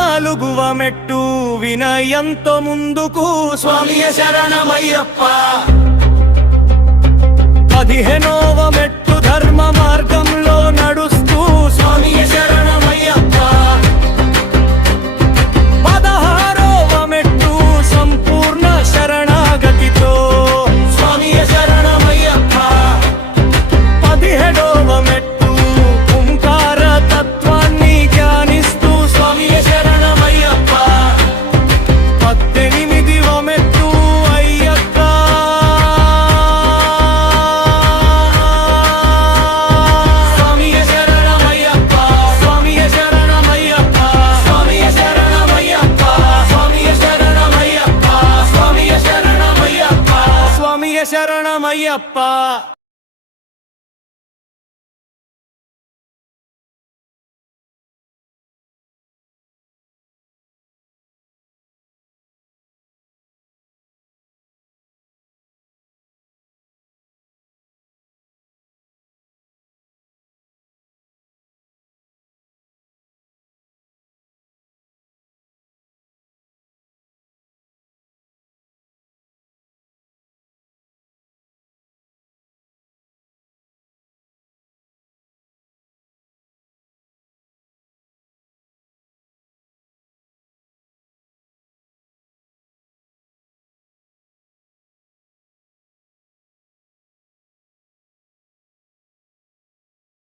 నాలుగువ మెట్టు వినయంతో ముందుకు స్వామియ శరణమయ్యప్ప. 15వ మెట్టు ధర్మ మార్గంలో నడుస్తూ స్వామియ శరణమయ్యప్ప. 16వ మెట్టు సంపూర్ణ శరణాగతితో స్వామియ శరణమయ్యప్ప. 17వ మెట్టు ఓంకార తత్వాన్ని ధ్యానిస్తూ స్వామియ శరణమయ్యప్ప. 18వ మెట్టు అయ్యప్ప. స్వామియ శరణమయ్యప్ప. స్వామియ శరణమయ్యప్ప. స్వామియ శరణమయ్యప్ప. స్వామియ శరణమయ్యప్ప. స్వామియ శరణమయ్యప్ప. స్వామియ శరణమయ్యప్ప.